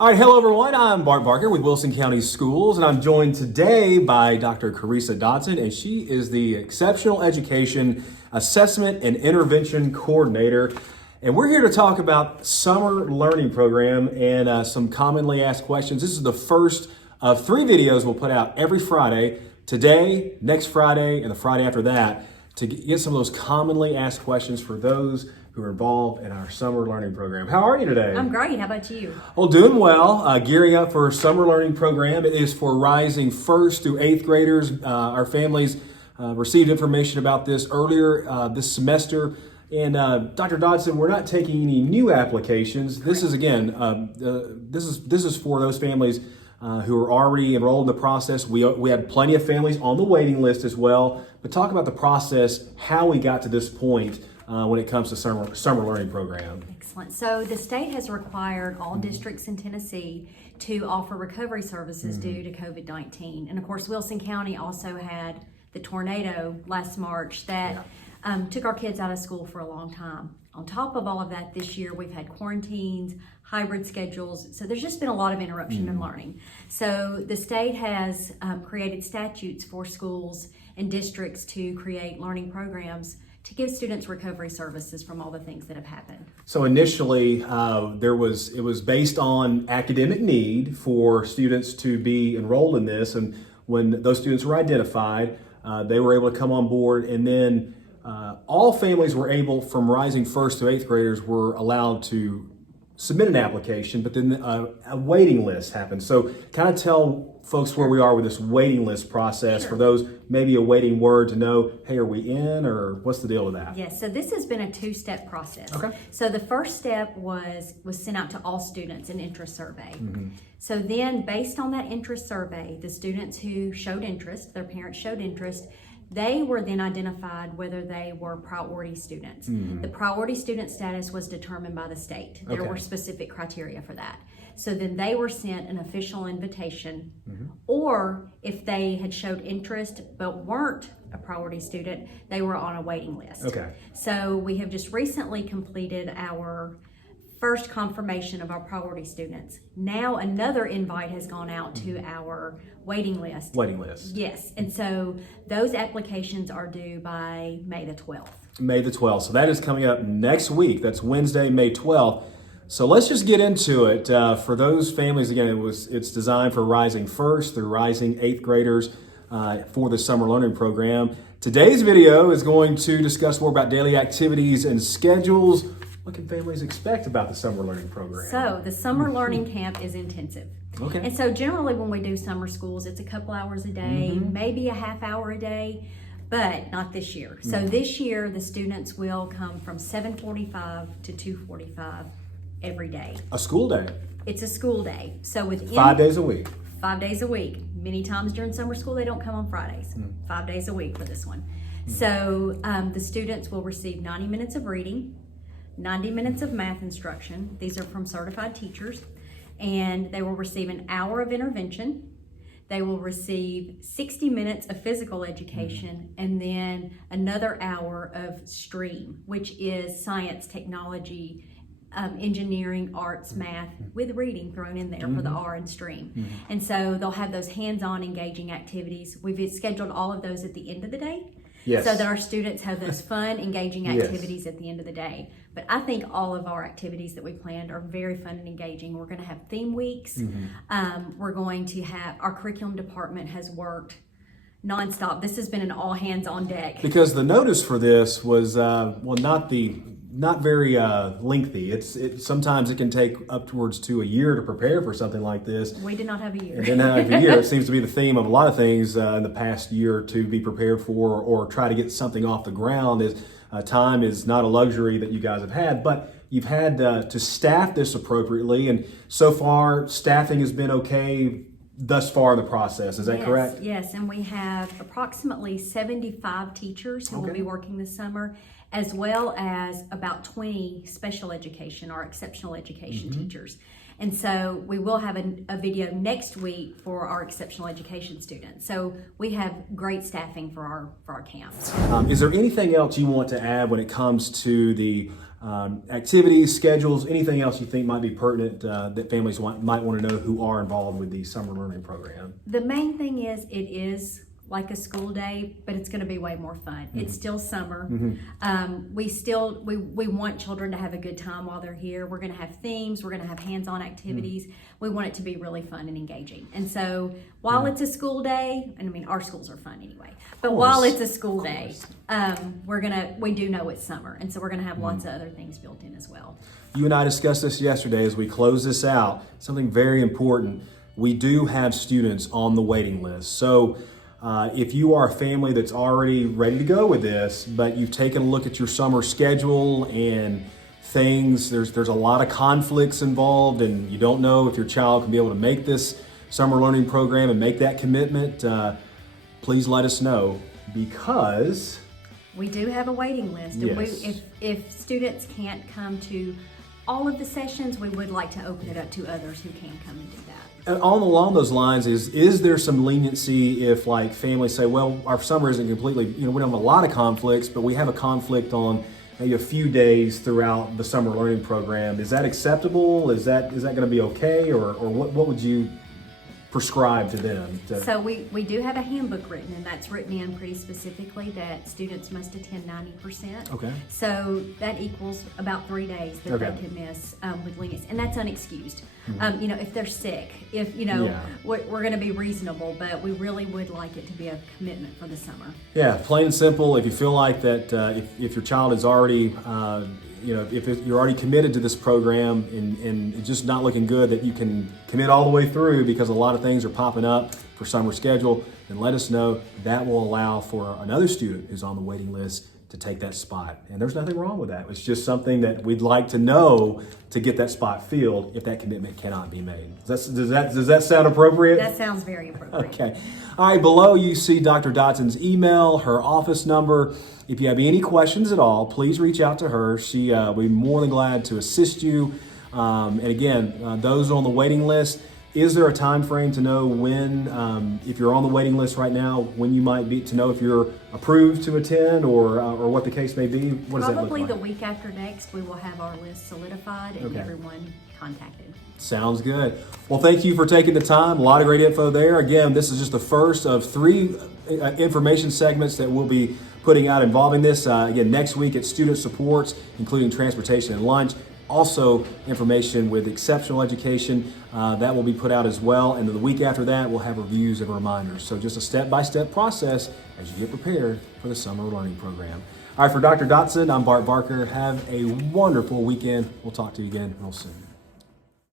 All right, hello everyone. I'm Bart Barker with Wilson County Schools, and I'm joined today by Dr. Carissa Dodson, and she is the Exceptional Education Assessment and Intervention Coordinator. And we're here to talk about Summer Learning Program and some commonly asked questions. This is the first of 3 videos we'll put out every Friday, today, next Friday, and the Friday after that, to get some of those commonly asked questions for those who are involved in our Summer Learning Program. How are you today? I'm great. How about you? Well, doing well. Gearing up for Summer Learning Program. It is for rising 1st through 8th graders. Our families received information about this earlier this semester. And Dr. Dodson, we're not taking any new applications. This is again, this is for those families who are already enrolled in the process. We had plenty of families on the waiting list as well. But talk about the process, how we got to this point when it comes to summer learning program. Excellent. So the state has required all districts in Tennessee to offer recovery services due to COVID-19. And of course, Wilson County also had the tornado last March that took our kids out of school for a long time. On top of all of that, this year we've had quarantines, hybrid schedules, so there's just been a lot of interruption in learning. So the state has created statutes for schools and districts to create learning programs to give students recovery services from all the things that have happened. So initially, it was based on academic need for students to be enrolled in this, and when those students were identified, they were able to come on board, and then all families were able, from rising 1st to 8th graders, were allowed to submit an application, but then a waiting list happened. So kind of tell folks where we are with this waiting list process for those maybe awaiting word to know, hey, are we in, or what's the deal with that? Yes, so this has been a 2-step process. Okay. So the first step was sent out to all students an interest survey. So then based on that interest survey, the students who showed interest, their parents showed interest, they were then identified whether they were priority students. The priority student status was determined by the state. There were specific criteria for that. So then they were sent an official invitation, or if they had showed interest but weren't a priority student, they were on a waiting list. Okay. So we have just recently completed our first confirmation of our priority students. Now another invite has gone out to our waiting list. Waiting list. Yes, and so those applications are due by May the 12th. May the 12th. So that is coming up next week. That's Wednesday, May 12th. So let's just get into it. For those families, again, it's designed for rising 1st through rising 8th graders for the Summer Learning Program. Today's video is going to discuss more about daily activities and schedules. What can families expect about the Summer Learning Program? So the Summer Learning Camp is intensive. Okay. And so generally when we do summer schools, it's a couple hours a day, maybe a half hour a day, but not this year. So this year, the students will come from 7:45 to 2:45 every day. A school day. It's a school day. So within 5 days a week. 5 days a week. Many times during summer school, they don't come on Fridays. 5 days a week for this one. So the students will receive 90 minutes of reading, 90 minutes of math instruction. These are from certified teachers. And they will receive an hour of intervention. They will receive 60 minutes of physical education, and then another hour of STREAM, which is science, technology, engineering, arts, math, with reading thrown in there for the R in STREAM. And so they'll have those hands-on engaging activities. We've scheduled all of those at the end of the day. Yes. So that our students have those fun, engaging activities at the end of the day. But I think all of our activities that we planned are very fun and engaging. We're going to have theme weeks. We're going to have, our curriculum department has worked nonstop. This has been an all hands on deck. Because the notice for this was, not very lengthy. Sometimes it can take upwards to a year to prepare for something like this. We did not have a year. And then have a year. It seems to be the theme of a lot of things in the past year to be prepared for or try to get something off the ground. Is time is not a luxury that you guys have had, but you've had to staff this appropriately. And so far, staffing has been okay thus far in the process. Is that correct? Yes, and we have approximately 75 teachers who will be working this summer, as well as about 20 special education or exceptional education teachers. And so we will have a video next week for our exceptional education students. So we have great staffing for our camps. Is there anything else you want to add when it comes to the activities, schedules, anything else you think might be pertinent that families might want to know who are involved with the summer learning program? The main thing is it is like a school day, but it's going to be way more fun. It's still summer. We want children to have a good time while they're here. We're going to have themes. We're going to have hands-on activities. We want it to be really fun and engaging. And so while it's a school day, and I mean our schools are fun anyway, but while it's a school day, we do know it's summer, and so we're going to have lots of other things built in as well. You and I discussed this yesterday as we close this out. Something very important. We do have students on the waiting list. So if you are a family that's already ready to go with this, but you've taken a look at your summer schedule and things, there's a lot of conflicts involved, and you don't know if your child can be able to make this summer learning program and make that commitment, please let us know, because we do have a waiting list. Yes. And if students can't come to all of the sessions, we would like to open it up to others who can come and do that. And along those lines, is there some leniency if like families say, well, our summer isn't completely, we don't have a lot of conflicts, but we have a conflict on maybe a few days throughout the summer learning program. Is that acceptable? Is that going to be okay? Or what would you prescribe to them? So we do have a handbook written, and that's written in pretty specifically that students must attend 90%. Okay. So that equals about 3 days that Okay. they can miss with leniency, and that's unexcused. If they're sick, if Yeah. we're going to be reasonable, but we really would like it to be a commitment for the summer. Yeah, plain and simple. If you feel like that, if your child is already, if you're already committed to this program and it's just not looking good that you can commit all the way through because a lot of things are popping up for summer schedule, then let us know. That will allow for another student who's on the waiting list to take that spot. And there's nothing wrong with that. It's just something that we'd like to know to get that spot filled if that commitment cannot be made. Does that sound appropriate? That sounds very appropriate. Okay. All right, below you see Dr. Dotson's email, her office number. If you have any questions at all, please reach out to her. She will be more than glad to assist you. And again, those on the waiting list, is there a time frame to know when, if you're on the waiting list right now, when you might be to know if you're approved to attend or what the case may be? What does that look Probably like? the week after next, we will have our list solidified and Okay. everyone contacted. Sounds good. Well, thank you for taking the time. A lot of great info there. Again, this is just the first of 3 information segments that we'll be putting out involving this. Again, next week it's student supports, including transportation and lunch. Also, information with exceptional education that will be put out as well. And then the week after that, we'll have reviews and reminders. So just a step-by-step process as you get prepared for the summer learning program. All right, for Dr. Dotson, I'm Bart Barker. Have a wonderful weekend. We'll talk to you again real soon.